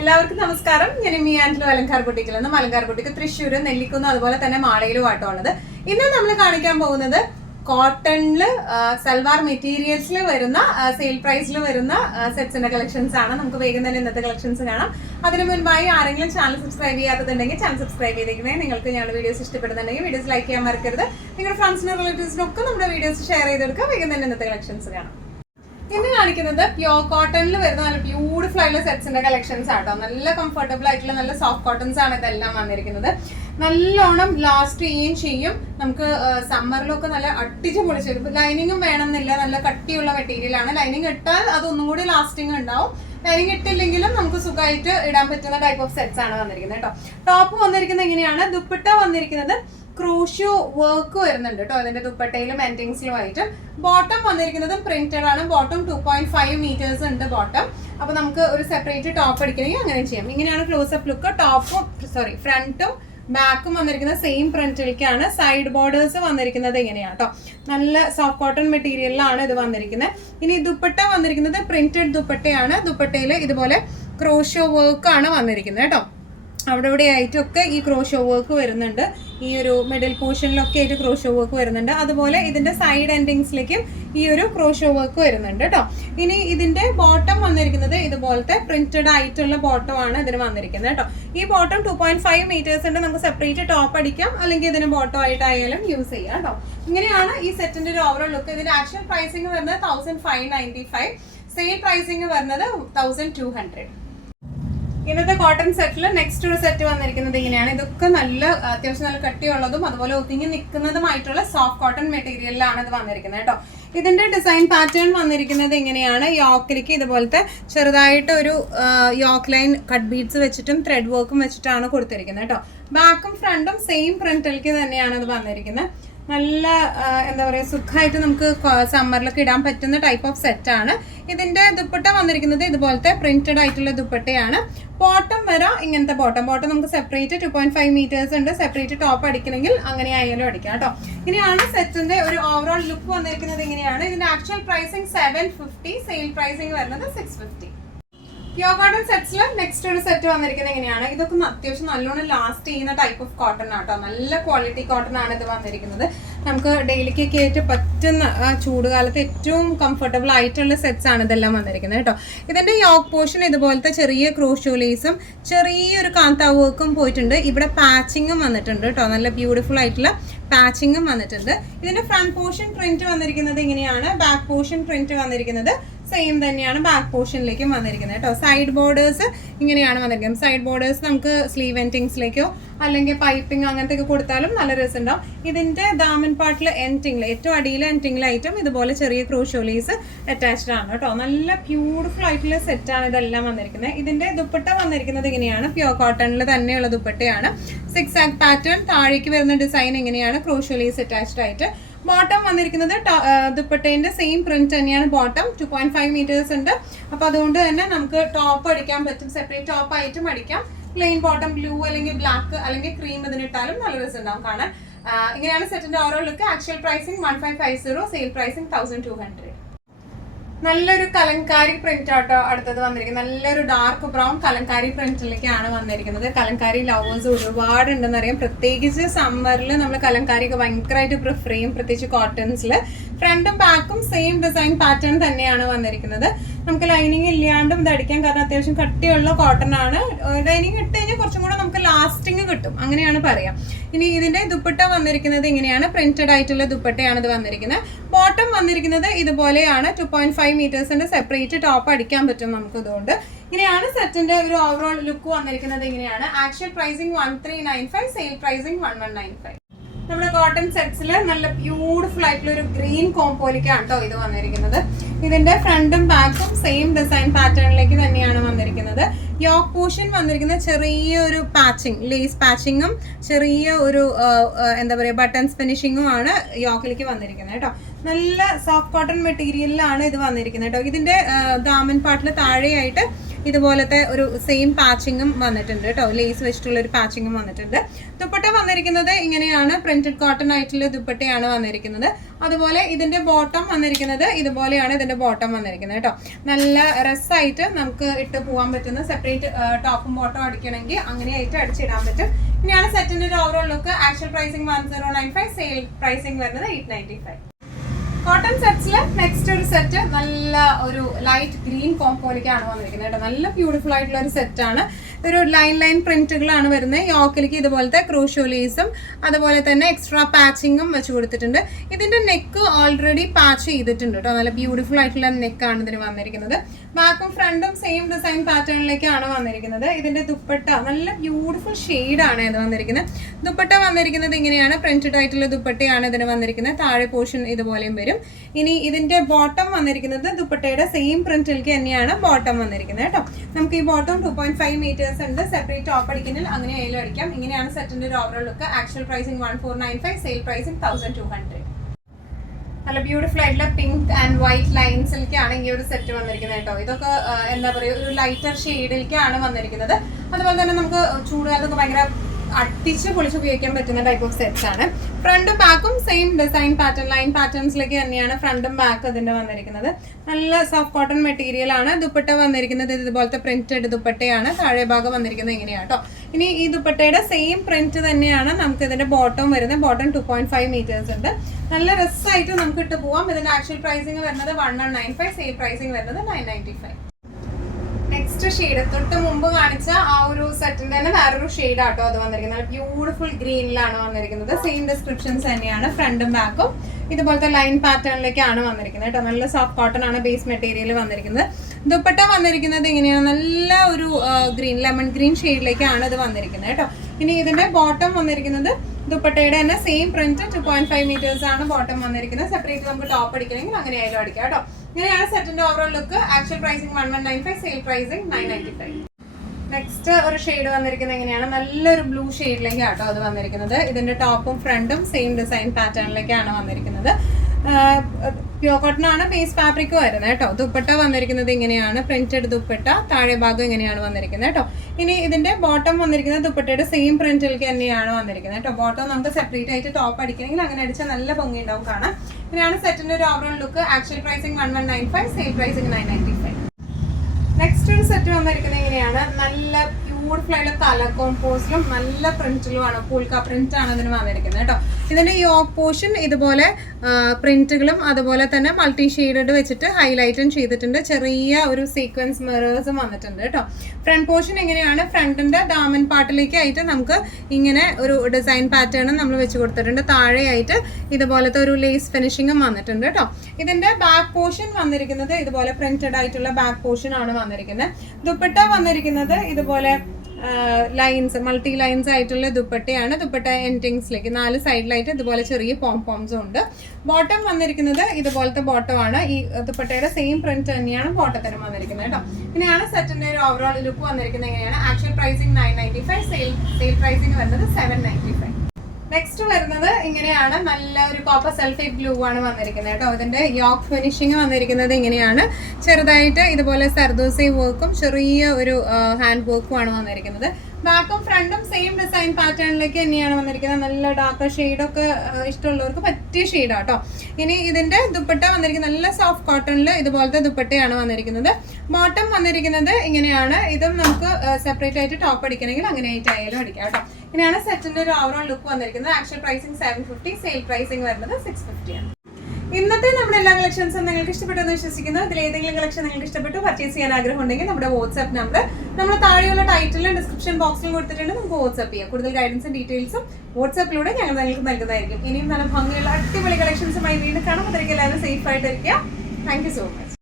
എല്ലാവർക്കും നമസ്കാരം. ഞാൻ മീ ആൻഡ് അലങ്കാർ ബുട്ടിക്കിൽ നിന്ന്. അലങ്കാർ ബുട്ടിക്ക് തൃശ്ശൂർ, നെല്ലിക്കുന്ന്, അതുപോലെ തന്നെ മാളയിലുമായിട്ടോ ഉള്ളത്. ഇന്ന് നമ്മൾ കാണിക്കാൻ പോകുന്നത് കോട്ടണില് സൽവാർ മെറ്റീരിയൽസിൽ വരുന്ന സെയിൽ പ്രൈസിൽ വരുന്ന സെറ്റ്സിന്റെ കളക്ഷൻസ് ആണ്. നമുക്ക് വേഗം തന്നെ ഇന്നത്തെ കളക്ഷൻസ് കാണാം. അതിന് മുൻപായി ആരെങ്കിലും ചാനൽ സബ്സ്ക്രൈബ് ചെയ്യാത്തതുണ്ടെങ്കിൽ ചാനൽ സബ്സ്ക്രൈബ് ചെയ്തേക്കണേ. നിങ്ങൾക്ക് ഞങ്ങളുടെ വീഡിയോസ് ഇഷ്ടപ്പെടുന്നുണ്ടെങ്കിൽ വീഡിയോസ് ലൈക്ക് ചെയ്യാൻ മറക്കരുത്. നിങ്ങളുടെ ഫ്രണ്ട്സിനും റിലേറ്റീവ്സിനും ഒക്കെ നമ്മുടെ വീഡിയോസ് ഷെയർ ചെയ്തെടുക്കുക. വേഗം തന്നെ ഇന്നത്തെ കളക്ഷൻസ് കാണാം. ഇന്ന് കാണിക്കുന്നത് പ്യോർ കോട്ടണിൽ വരുന്ന നല്ല ബ്യൂട്ടിഫുൾ ആയിട്ടുള്ള സെറ്റ്സിന്റെ കളക്ഷൻസ് ആട്ടോ. നല്ല കംഫർട്ടബിൾ ആയിട്ടുള്ള നല്ല സോഫ്റ്റ് കോട്ടൺസ് ആണ് ഇതെല്ലാം വന്നിരിക്കുന്നത്. നല്ലോണം ലാസ്റ്റ് ചെയ്യുകയും ചെയ്യും. നമുക്ക് സമ്മറിലൊക്കെ നല്ല അടിച്ച് പൊളിച്ചെടുക്കും. ലൈനിങ്ങും വേണമെന്നില്ല, നല്ല കട്ടിയുള്ള മെറ്റീരിയൽ ആണ്. ലൈനിങ് ഇട്ടാൽ അതൊന്നും കൂടി ലാസ്റ്റിംഗ് ഉണ്ടാവും. ലൈനിങ് ഇട്ടില്ലെങ്കിലും നമുക്ക് സുഖമായിട്ട് ഇടാൻ പറ്റുന്ന ടൈപ്പ് ഓഫ് സെറ്റ്സ് ആണ് വന്നിരിക്കുന്നത് കേട്ടോ. ടോപ്പ് വന്നിരിക്കുന്നത് എങ്ങനെയാണ്? ദുപ്പട്ട വന്നിരിക്കുന്നത് ക്രൂഷ്യോ വർക്ക് വരുന്നുണ്ട് കേട്ടോ. അതിന്റെ ദുപ്പട്ടയിലും എൻഡിങ്സിലും ആയിട്ട്. ബോട്ടം വന്നിരിക്കുന്നത് പ്രിന്റഡ് ആണ്. ബോട്ടം 2.5 മീറ്റേഴ്സ് ഉണ്ട് ബോട്ടം. അപ്പൊ നമുക്ക് ഒരു സെപ്പറേറ്റ് ടോപ്പ് അടിക്കണമെങ്കിൽ അങ്ങനെ ചെയ്യാം. ഇങ്ങനെയാണ് ക്ലോസപ്പ് ലുക്ക്. ഫ്രണ്ടും ബാക്കും വന്നിരിക്കുന്നത് സെയിം പ്രിന്റിലേക്കാണ്. സൈഡ് ബോർഡേഴ്സ് വന്നിരിക്കുന്നത് ഇങ്ങനെയാണ് കേട്ടോ. നല്ല സോഫ്റ്റ് കോട്ടൺ മെറ്റീരിയലിലാണ് ഇത് വന്നിരിക്കുന്നത്. ഇനി ദുപ്പട്ട വന്നിരിക്കുന്നത് പ്രിന്റഡ് ദുപ്പട്ടയാണ്. ദുപ്പട്ടയിൽ ഇതുപോലെ ക്രോഷ്യോ വർക്ക് ആണ് വന്നിരിക്കുന്നത് കേട്ടോ. അവിടെ ഇവിടെ ആയിട്ടൊക്കെ ഈ ക്രോഷ്യോ വർക്ക് വരുന്നുണ്ട്. ഈ ഒരു മിഡിൽ പോർഷനിലൊക്കെ ആയിട്ട് ക്രോഷ്യോ വർക്ക് വരുന്നുണ്ട്. അതുപോലെ ഇതിന്റെ സൈഡ് എൻഡിങ്സിലേക്കും ഈ ഒരു ക്രോഷ്യോ വർക്ക് വരുന്നുണ്ട് കേട്ടോ. ഇനി ഇതിന്റെ ബോട്ടം വന്നിരിക്കുന്നത് ഇതുപോലത്തെ പ്രിന്റഡ് ആയിട്ടുള്ള ബോട്ടം ആണ് ഇതിന് വന്നിരിക്കുന്നത് കേട്ടോ. ഈ ബോട്ടം 2.5 മീറ്റേഴ്സ് ഉണ്ട്. നമുക്ക് സെപ്പറേറ്റ് ടോപ്പ് അടിക്കാം, അല്ലെങ്കിൽ ഇതിന് ബോട്ടം ആയിട്ടായാലും യൂസ് ചെയ്യാം കേട്ടോ. ഇങ്ങനെയാണ് ഈ സെറ്റിന്റെ ഒരു ഓവറോൾ ലുക്ക്. ഇതിന്റെ ആക്ച്വൽ പ്രൈസിങ് വരുന്നത് 1595. സെയിൽ പ്രൈസിങ് വരുന്നത് 1200. ഇന്നത്തെ കോട്ടൺ സെറ്റിൽ നെക്സ്റ്റ് ഒരു സെറ്റ് വന്നിരിക്കുന്നത് ഇങ്ങനെയാണ്. ഇതൊക്കെ നല്ല അത്യാവശ്യം നല്ല കട്ടിയുള്ളതും അതുപോലെ ഒതുങ്ങി നിൽക്കുന്നതുമായിട്ടുള്ള സോഫ്റ്റ് കോട്ടൺ മെറ്റീരിയലിലാണ് ഇത് വന്നിരിക്കുന്നത് കേട്ടോ. ഇതിന്റെ ഡിസൈൻ പാറ്റേൺ വന്നിരിക്കുന്നത് ഇങ്ങനെയാണ്. യോക്കിലേക്ക് ഇതുപോലത്തെ ചെറുതായിട്ട് ഒരു യോക്ക് ലൈൻ കട്ട് ബീഡ്സ് വെച്ചിട്ടും ത്രെഡ് വർക്കും വെച്ചിട്ടാണ് കൊടുത്തിരിക്കുന്നത് കേട്ടോ. ബാക്കും ഫ്രണ്ടും സെയിം പ്രിന്റിലേക്ക് തന്നെയാണ് ഇത് വന്നിരിക്കുന്നത്. നല്ല എന്താ പറയുക, സുഖമായിട്ട് നമുക്ക് സമ്മറിലൊക്കെ ഇടാൻ പറ്റുന്ന ടൈപ്പ് ഓഫ് സെറ്റ് ആണ്. ഇതിന്റെ ദുപ്പട്ട വന്നിരിക്കുന്നത് ഇതുപോലത്തെ പ്രിന്റഡ് ആയിട്ടുള്ള ദുപ്പട്ടയാണ്. ബോട്ടം വരാം ഇങ്ങനത്തെ ബോട്ടം നമുക്ക് സെപ്പറേറ്റ് 2.5 മീറ്റേഴ്സ് ഉണ്ട്. സെപ്പറേറ്റ് ടോപ്പ് അടിക്കണമെങ്കിൽ അങ്ങനെ ആയാലും അടിക്കാം കേട്ടോ. ഇനിയാണ് സെറ്റിന്റെ ഒരു ഓവറോൾ ലുക്ക് വന്നിരിക്കുന്നത് ഇങ്ങനെയാണ്. ഇതിന്റെ ആക്ച്വൽ പ്രൈസിങ് 750. സെയിൽ പ്രൈസിങ് വരുന്നത് 650. പ്യോർ കോട്ടൺ സെറ്റ്സിൽ നെക്സ്റ്റ് ഒരു സെറ്റ് വന്നിരിക്കുന്നത് എങ്ങനെയാണ്? ഇതൊക്കെ അത്യാവശ്യം നല്ലോണം ലാസ്റ്റ് ചെയ്യുന്ന ടൈപ്പ് ഓഫ് കോട്ടൺ ആട്ടോ. നല്ല ക്വാളിറ്റി കോട്ടൺ ആണ് ഇത് വന്നിരിക്കുന്നത്. നമുക്ക് ഡെയിലിക്കൊക്കെ ആയിട്ട് പറ്റുന്ന ചൂടുകാലത്ത് ഏറ്റവും കംഫർട്ടബിൾ ആയിട്ടുള്ള സെറ്റ്സ് ആണ് ഇതെല്ലാം വന്നിരിക്കുന്നത് കേട്ടോ. ഇതിന്റെ യോക്ക് പോർഷൻ ഇതുപോലത്തെ ചെറിയ ക്രോഷ്യോ ലേസും ചെറിയൊരു കാന്ത വർക്കും പോയിട്ടുണ്ട്. ഇവിടെ പാച്ചിങ്ങും വന്നിട്ടുണ്ട് കേട്ടോ. നല്ല ബ്യൂട്ടിഫുൾ ആയിട്ടുള്ള പാച്ചിങ്ങും വന്നിട്ടുണ്ട്. ഇതിന്റെ ഫ്രണ്ട് പോർഷൻ പ്രിന്റ് വന്നിരിക്കുന്നത് ഇങ്ങനെയാണ്. ബാക്ക് പോർഷൻ പ്രിന്റ് വന്നിരിക്കുന്നത് സെയിം തന്നെയാണ്. ബാക്ക് പോർഷനിലേക്കും വന്നിരിക്കുന്നത് കേട്ടോ. സൈഡ് ബോർഡേഴ്സ് ഇങ്ങനെയാണ് വന്നിരിക്കുന്നത്. സൈഡ് ബോർഡേഴ്സ് നമുക്ക് സ്ലീവ് എൻഡിങ്സിലേക്കോ അല്ലെങ്കിൽ പൈപ്പിംഗ് അങ്ങനത്തെ ഒക്കെ കൊടുത്താലും നല്ല രസമുണ്ടാവും. ഇതിന്റെ ദാമൻ പാർട്ടിൽ എൻഡിങ്ങിൽ ഏറ്റവും അടിയിൽ എൻഡിങ്ങിലായിട്ടും ഇതുപോലെ ചെറിയ ക്രോഷ്യോ ലേസ് അറ്റാച്ച്ഡ് ആണ് കേട്ടോ. നല്ല ബ്യൂട്ടിഫുൾ ആയിട്ടുള്ള സെറ്റാണ് ഇതെല്ലാം വന്നിരിക്കുന്നത്. ഇതിന്റെ ദുപ്പട്ട വന്നിരിക്കുന്നത് ഇങ്ങനെയാണ്. പ്യോർ കോട്ടണിൽ തന്നെയുള്ള ദുപ്പട്ടയാണ്. 6 ആക്ട് പാറ്റേൺ. താഴേക്ക് വരുന്ന ഡിസൈൻ എങ്ങനെയാണ്? ക്രോഷ്യോ ലേസ് അറ്റാച്ച്ഡ് ആയിട്ട്. ബോട്ടം വന്നിരിക്കുന്നത് ദുപ്പട്ടേന്റെ സെയിം പ്രിന്റ് തന്നെയാണ്. ബോട്ടം 2.5 മീറ്റേഴ്സ് ഉണ്ട്. അപ്പൊ അതുകൊണ്ട് തന്നെ നമുക്ക് ടോപ്പ് അടിക്കാൻ പറ്റും. സെപ്പറേറ്റ് ടോപ്പ് ആയിട്ടും അടിക്കാം. പ്ലെയിൻ ബോട്ടം ബ്ലൂ അല്ലെങ്കിൽ ബ്ലാക്ക് അല്ലെങ്കിൽ ക്രീം ഇതിനിട്ടാലും നല്ല രസം ഉണ്ടാവും കാണാൻ. ഇങ്ങനെയാണ് സെറ്റിന്റെ ഓരോ look. Actual pricing 1550. Sale pricing 1200. നല്ലൊരു കലങ്കാരി പ്രിന്റ് ആട്ടോ അടുത്തത് വന്നിരിക്കുന്നത്. നല്ലൊരു ഡാർക്ക് ബ്രൗൺ കലങ്കാരി പ്രിന്റിലേക്കാണ് വന്നിരിക്കുന്നത്. കലങ്കാരി ലവേഴ്സ് ഒരുപാടുണ്ടെന്ന് അറിയാം. പ്രത്യേകിച്ച് സമ്മറിൽ നമ്മൾ കലങ്കാരിയൊക്കെ ഭയങ്കരമായിട്ട് പ്രിഫർ ചെയ്യും, പ്രത്യേകിച്ച് കോട്ടൺസിൽ. ഫ്രണ്ടും ബാക്കും സെയിം ഡിസൈൻ പാറ്റേൺ തന്നെയാണ് വന്നിരിക്കുന്നത്. നമുക്ക് ലൈനിങ് ഇല്ലാണ്ടും ഇത് അടിക്കാൻ, കാരണം അത്യാവശ്യം കട്ടിയുള്ള കോട്ടൺ ആണ്. ലൈനിങ് ഇട്ട് കഴിഞ്ഞാൽ കുറച്ചും കൂടെ നമുക്ക് ലാസ്റ്റിങ് കിട്ടും, അങ്ങനെയാണ് പറയാം. ഇനി ഇതിന്റെ ദുപ്പട്ട വന്നിരിക്കുന്നത് ഇങ്ങനെയാണ്. പ്രിന്റഡ് ആയിട്ടുള്ള ദുപ്പട്ടയാണ് ഇത് വന്നിരിക്കുന്നത്. ബോട്ടം വന്നിരിക്കുന്നത് ഇതുപോലെയാണ്. 2.5 മീറ്റേഴ്സിന്റെ സെപ്പറേറ്റ് ടോപ്പ് അടിക്കാൻ പറ്റും നമുക്ക്. ഇതുകൊണ്ട് ഇങ്ങനെയാണ് സെറ്റിന്റെ ഒരു ഓവറോൾ ലുക്ക് വന്നിരിക്കുന്നത് ഇങ്ങനെയാണ്. Actual pricing 1395. Sale pricing 1195. നമ്മുടെ കോട്ടൺ സെറ്റ്സിൽ നല്ല ബ്യൂട്ടിഫുൾ ആയിട്ടുള്ള ഒരു ഗ്രീൻ കോംപോലിക്കാണ് കേട്ടോ ഇത് വന്നിരിക്കുന്നത്. ഇതിന്റെ ഫ്രണ്ടും ബാക്കും സെയിം ഡിസൈൻ പാറ്റേണിലേക്ക് തന്നെയാണ് വന്നിരിക്കുന്നത്. യോക്ക് പോർഷൻ വന്നിരിക്കുന്നത് ചെറിയൊരു പാച്ചിങ്, ലേസ് പാച്ചിങ്ങും ചെറിയ ഒരു എന്താ പറയുക ബട്ടൺസ് ഫിനിഷിങ്ങും ആണ് യോക്കിലേക്ക് വന്നിരിക്കുന്നത് കേട്ടോ. നല്ല സോഫ്റ്റ് കോട്ടൺ മെറ്റീരിയലിലാണ് ഇത് വന്നിരിക്കുന്നത് കേട്ടോ. ഇതിന്റെ ദാമൻ പാർട്ടിൽ താഴെയായിട്ട് ഇതുപോലത്തെ ഒരു സെയിം പാച്ചിങ്ങും വന്നിട്ടുണ്ട് കേട്ടോ, ലേസ് വെച്ചിട്ടുള്ള ഒരു പാച്ചിങ്ങും വന്നിട്ടുണ്ട്. ദുപ്പട്ട വന്നിരിക്കുന്നത് ഇങ്ങനെയാണ്, പ്രിന്റഡ് കോട്ടൺ ആയിട്ടുള്ള ദുപ്പട്ടയാണ് വന്നിരിക്കുന്നത്. അതുപോലെ ഇതിന്റെ ബോട്ടം വന്നിരിക്കുന്നത് ഇതുപോലെയാണ് ഇതിന്റെ ബോട്ടം വന്നിരിക്കുന്നത് കേട്ടോ. നല്ല രസമായിട്ട് നമുക്ക് ഇട്ട് പോകാൻ പറ്റുന്ന, സെപ്പറേറ്റ് ടോപ്പും ബോട്ടം അടിക്കണമെങ്കിൽ അങ്ങനെയായിട്ട് അടിച്ചിടാൻ പറ്റും. ഇനിയാണ് സെറ്റിന്റെ ഒരു overall look. Actual pricing 1095, sale pricing വരുന്നത് 895. കോട്ടൺ സെറ്റ്സിൽ നെക്സ്റ്റ് ഒരു സെറ്റ് നല്ല ഒരു ലൈറ്റ് ഗ്രീൻ കോമ്പോയിലേക്കാണ് വന്നിരിക്കുന്നത് കേട്ടോ. നല്ല ബ്യൂട്ടിഫുൾ ആയിട്ടുള്ള ഒരു സെറ്റാണ്. ഒരു ലൈൻ പ്രിന്റുകളാണ് വരുന്നത്. യോക്കിലേക്ക് ഇതുപോലത്തെ ക്രൂഷോ ലേസും അതുപോലെ തന്നെ എക്സ്ട്രാ പാച്ചിങ്ങും വെച്ച് കൊടുത്തിട്ടുണ്ട്. ഇതിന്റെ നെക്ക് ഓൾറെഡി പാച്ച് ചെയ്തിട്ടുണ്ട് കേട്ടോ. നല്ല ബ്യൂട്ടിഫുൾ ആയിട്ടുള്ള നെക്കാണ് ഇതിന് വന്നിരിക്കുന്നത്. ബാക്കും ഫ്രണ്ടും സെയിം ഡിസൈൻ പാറ്റേണിലേക്കാണ് വന്നിരിക്കുന്നത്. ഇതിന്റെ ദുപ്പട്ട നല്ല ബ്യൂട്ടിഫുൾ ഷെയ്ഡാണ് ഇത് വന്നിരിക്കുന്നത്. ദുപ്പട്ട വന്നിരിക്കുന്നത് ഇങ്ങനെയാണ്, പ്രിന്റഡ് ആയിട്ടുള്ള ദുപ്പട്ടയാണ് ഇതിന് വന്നിരിക്കുന്നത്. താഴെ പോർഷൻ ഇതുപോലെയും വരും. ഇനി ഇതിന്റെ ബോട്ടം വന്നിരിക്കുന്നത് ദുപ്പട്ടയുടെ സെയിം പ്രിന്റിലേക്ക് തന്നെയാണ് ബോട്ടം വന്നിരിക്കുന്നത് കേട്ടോ. നമുക്ക് ഈ ബോട്ടം 2.5 മീറ്റേഴ്സ് ഉണ്ട്. സെപ്പറേറ്റ് ടോപ്പ് അടിക്കുന്നതിൽ അങ്ങനെ ആയാലും അടിക്കാം. ഇങ്ങനെയാണ് സെറ്റിന്റെ ഒരു overall look. Actual pricing 1495, sale pricing 1200. നല്ല ബ്യൂട്ടിഫുൾ ആയിട്ടുള്ള പിങ്ക് ആൻഡ് വൈറ്റ് ലൈൻസിലേക്കാണ് ഈ ഒരു സെറ്റ് വന്നിരിക്കുന്നത് കേട്ടോ. ഇതൊക്കെ എന്താ പറയുക, ഒരു ലൈറ്റർ ഷെയ്ഡിലേക്കാണ് വന്നിരിക്കുന്നത്. അതുപോലെ തന്നെ നമുക്ക് ചൂടുകാലത്തൊക്കെ ഭയങ്കര അടിച്ച് പൊളിച്ച് ഉപയോഗിക്കാൻ പറ്റുന്ന ടൈപ്പ് ഓഫ് സെറ്റ്സ് ആണ്. ഫ്രണ്ടും ബാക്കും സെയിം ഡിസൈൻ പാറ്റേൺ, ലൈൻ പാറ്റേൺസിലേക്ക് തന്നെയാണ് ഫ്രണ്ടും ബാക്ക് അതിന്റെ വന്നിരിക്കുന്നത്. നല്ല സോഫ്റ്റ് കോട്ടൺ മെറ്റീരിയൽ ആണ്. ദുപ്പട്ട വന്നിരിക്കുന്നത് ഇതുപോലത്തെ പ്രിന്റഡ് ദുപ്പട്ടയാണ്. താഴെ ഭാഗം വന്നിരിക്കുന്നത് ഇങ്ങനെയാണ് കേട്ടോ. ഇനി ഈ ദുപ്പട്ടയുടെ സെയിം പ്രിന്റ് തന്നെയാണ് നമുക്ക് ഇതിന്റെ ബോട്ടം വരുന്നത്. ബോട്ടം 2.5 മീറ്റേഴ്സ് ഉണ്ട്. നല്ല രസമായിട്ട് നമുക്ക് ഇട്ട് പോവാം. ഇതിന്റെ ആക്ച്വൽ പ്രൈസിംഗ് വരുന്നത് 1195, സെയിൽ പ്രൈസിംഗ് വരുന്നത് 995. നെക്സ്റ്റ് ഷെയ്ഡ് തൊട്ട് മുമ്പ് കാണിച്ച ആ ഒരു സെറ്റിന്റെ തന്നെ വേറൊരു ഷെയ്ഡ് ആട്ടോ അത് വന്നിരിക്കുന്നത്. ബ്യൂട്ടിഫുൾ ഗ്രീനിലാണ് വന്നിരിക്കുന്നത്. സെയിം ഡിസ്ക്രിപ്ഷൻസ് തന്നെയാണ്. ഫ്രണ്ടും ബാക്കും ഇതുപോലത്തെ ലൈൻ പാറ്റേണിലേക്കാണ് വന്നിരിക്കുന്നത് കേട്ടോ. നല്ല സോഫ്റ്റ് കോട്ടൺ ആണ് ബേസ് മെറ്റീരിയൽ വന്നിരിക്കുന്നത്. ദുപ്പട്ട വന്നിരിക്കുന്നത് ഇങ്ങനെയാണ്, നല്ല ഒരു ഗ്രീൻ, ലെമൺ ഗ്രീൻ ഷെയ്ഡിലേക്കാണ് ഇത് വന്നിരിക്കുന്നത് കേട്ടോ. ഇനി ഇതിന്റെ ബോട്ടം വന്നിരിക്കുന്നത് ദുപ്പട്ടയുടെ തന്നെ സെയിം പ്രിന്റ് 2.5 മീറ്റേഴ്സ് ആണ് ബോട്ടം വന്നിരിക്കുന്നത്. സെപ്പറേറ്റ് നമുക്ക് ടോപ്പ് അടിക്കണമെങ്കിൽ അങ്ങനെ ആയാലും അടിക്കാം കേട്ടോ. ഇങ്ങനെയാണ് സെറ്റിന്റെ overall look. Actual pricing 1195, sale pricing 995. Next ഒരു ഷെയ്ഡ് വന്നിരിക്കുന്നത് എങ്ങനെയാണ്, നല്ലൊരു ബ്ലൂ ഷെയ്ഡിലേക്ക് ആട്ടോ അത് വന്നിരിക്കുന്നത്. ഇതിന്റെ ടോപ്പും ഫ്രണ്ടും സെയിം ഡിസൈൻ പാറ്റേണിലേക്കാണ് വന്നിരിക്കുന്നത്. പ്യൂർ കോട്ടൺ ആണ് ബേസ് ഫാബ്രിക് വരുന്നത് കേട്ടോ. ദുപ്പട്ട വന്നിരിക്കുന്നത് ഇങ്ങനെയാണ്, പ്രിന്റഡ് ദുപ്പട്ട. താഴെ ഭാഗം ഇങ്ങനെയാണ് വന്നിരിക്കുന്നത് കേട്ടോ. ഇനി ഇതിന്റെ ബോട്ടം വന്നിരിക്കുന്നത് ദുപ്പട്ടയുടെ സെയിം പ്രിന്റിലേക്ക് തന്നെയാണ് വന്നിരിക്കുന്നത് കേട്ടോ. ബോട്ടം നമുക്ക് സെപ്പറേറ്റ് ആയിട്ട് ടോപ്പ് അടിക്കണമെങ്കിൽ അങ്ങനെ അടിച്ചാൽ നല്ല ഭംഗി ഉണ്ടാവും കാണാം. ഇങ്ങനെയാണ് സെറ്റിന്റെ ഒരു overall look. Actual pricing 1195, sale pricing 995. Next ഒരു സെറ്റ് വന്നിരിക്കുന്നത് ഇങ്ങനെയാണ്, നല്ല ബ്യൂട്ടിഫുൾ ആയിട്ടുള്ള കളർ കോമ്പോസിലും നല്ല പ്രിന്റിലുമാണ്, പൂൾക്ക പ്രിന്റ് ആണ് ഇതിന് വന്നിരിക്കുന്നത് കേട്ടോ. ഇതിന്റെ യോക്ക് പോർഷൻ ഇതുപോലെ പ്രിന്റുകളും അതുപോലെ തന്നെ മൾട്ടി ഷെയ്ഡഡ് വെച്ചിട്ട് ഹൈലൈറ്റും ചെയ്തിട്ടുണ്ട്. ചെറിയ ഒരു സീക്വൻസ് മിറേഴ്സും വന്നിട്ടുണ്ട് കേട്ടോ. ഫ്രണ്ട് പോർഷൻ എങ്ങനെയാണ്, ഫ്രണ്ടിന്റെ ദാമൻ പാർട്ടിലേക്ക് ആയിട്ട് നമുക്ക് ഇങ്ങനെ ഒരു ഡിസൈൻ പാറ്റേൺ നമ്മൾ വെച്ച് കൊടുത്തിട്ടുണ്ട്. താഴെയായിട്ട് ഇതുപോലത്തെ ഒരു ലേസ് ഫിനിഷിങ്ങും വന്നിട്ടുണ്ട് കേട്ടോ. ഇതിന്റെ ബാക്ക് പോർഷൻ വന്നിരിക്കുന്നത് ഇതുപോലെ പ്രിന്റഡ് ആയിട്ടുള്ള ബാക്ക് പോർഷൻ ആണ് വന്നിരിക്കുന്നത്. ദുപ്പട്ട വന്നിരിക്കുന്നത് ഇതുപോലെ ലൈൻസ്, മൾട്ടി ലൈൻസ് ആയിട്ടുള്ള ദുപ്പട്ടയാണ്. ദുപ്പട്ട എൻഡിങ്സിലേക്ക് 4 സൈഡിലായിട്ട് ഇതുപോലെ ചെറിയ പോംപോംസും ഉണ്ട്. ബോട്ടം വന്നിരിക്കുന്നത് ഇതുപോലത്തെ ബോട്ടമാണ്. ഈ ദുപ്പട്ടയുടെ സെയിം പ്രിന്റ് തന്നെയാണ് ബോട്ടത്തിനും വന്നിരിക്കുന്നത് കേട്ടോ. ഇങ്ങനെയാണ് സെറ്റിന്റെ ഒരു ഓവറോൾ ലുക്ക് വന്നിരിക്കുന്നത്. എങ്ങനെയാണ്, ആക്ച്വൽ പ്രൈസിംഗ് 995, സെയിൽ പ്രൈസിംഗ് വരുന്നത് 795. നെക്സ്റ്റ് വരുന്നത് ഇങ്ങനെയാണ്, നല്ല ഒരു കോപ്പർ സൾഫേറ്റ് ബ്ലൂ ആണ് വന്നിരിക്കുന്നത് കേട്ടോ. ഇതിന്റെ യോക്ക് ഫിനിഷിങ് വന്നിരിക്കുന്നത് ഇങ്ങനെയാണ്, ചെറുതായിട്ട് ഇതുപോലെ സർദോസി വർക്കും ചെറിയ ഒരു ഹാൻഡ് വർക്കും ആണ് വന്നിരിക്കുന്നത്. ബാക്കും ഫ്രണ്ടും സെയിം ഡിസൈൻ പാറ്റേണിലേക്ക് തന്നെയാണ് വന്നിരിക്കുന്നത്. നല്ല ഡാർക്ക് ഷെയ്ഡൊക്കെ ഇഷ്ടമുള്ളവർക്ക് പറ്റിയ ഷെയ്ഡാണ് കേട്ടോ. ഇനി ഇതിന്റെ ദുപ്പട്ട വന്നിരിക്കുന്നത് നല്ല സോഫ്റ്റ് കോട്ടണിൽ ഇതുപോലത്തെ ദുപ്പട്ടയാണ് വന്നിരിക്കുന്നത്. ബോട്ടം വന്നിരിക്കുന്നത് ഇങ്ങനെയാണ്. ഇതും നമുക്ക് സെപ്പറേറ്റ് ആയിട്ട് ടോപ്പ് അടിക്കണമെങ്കിൽ അങ്ങനെ ആയിട്ടായാലും അടിക്കാം കേട്ടോ. ഇങ്ങനെയാണ് സെറ്റിന്റെ ഒരു ഓവറോൾ ലുക്ക് വന്നിരിക്കുന്നത്. ആക്ച്വൽ പ്രൈസിംഗ് 750, സെയിൽ പ്രൈസിംഗ് വരുന്നത് 650 ആണ്. ഇന്നത്തെ നമ്മുടെ എല്ലാ കളക്ഷൻസും നിങ്ങൾക്ക് ഇഷ്ടപ്പെട്ടെന്ന് വിശ്വസിക്കുന്നു. ഇതിൽ ഏതെങ്കിലും കളക്ഷൻ നിങ്ങൾക്ക് ഇഷ്ടപ്പെട്ടു പർച്ചേസ് ചെയ്യാൻ ആഗ്രഹം ഉണ്ടെങ്കിൽ നമ്മുടെ വാട്സ്ആപ്പ് നമ്പർ നമ്മൾ താഴെയുള്ള ടൈറ്റിലും ഡിസ്ക്രിപ്ഷൻ ബോക്സിലും കൊടുത്തിട്ടുണ്ട്. നമുക്ക് വാട്സ്ആപ്പ് ചെയ്യാം. കൂടുതൽ ഗൈഡൻസും ഡീറ്റെയിൽസും വാട്സ്ആപ്പിലൂടെ ഞങ്ങൾ നിങ്ങൾക്ക് നൽകുന്നതായിരിക്കും. ഇനിയും നല്ല ഭംഗിയുള്ള അടിപൊളി കളക്ഷൻസുമായി വീണ്ടും കാണാം. അത്രയ്ക്ക് എല്ലാവരും സേഫ് ആയിട്ടിരിക്കുക. Thank you so much.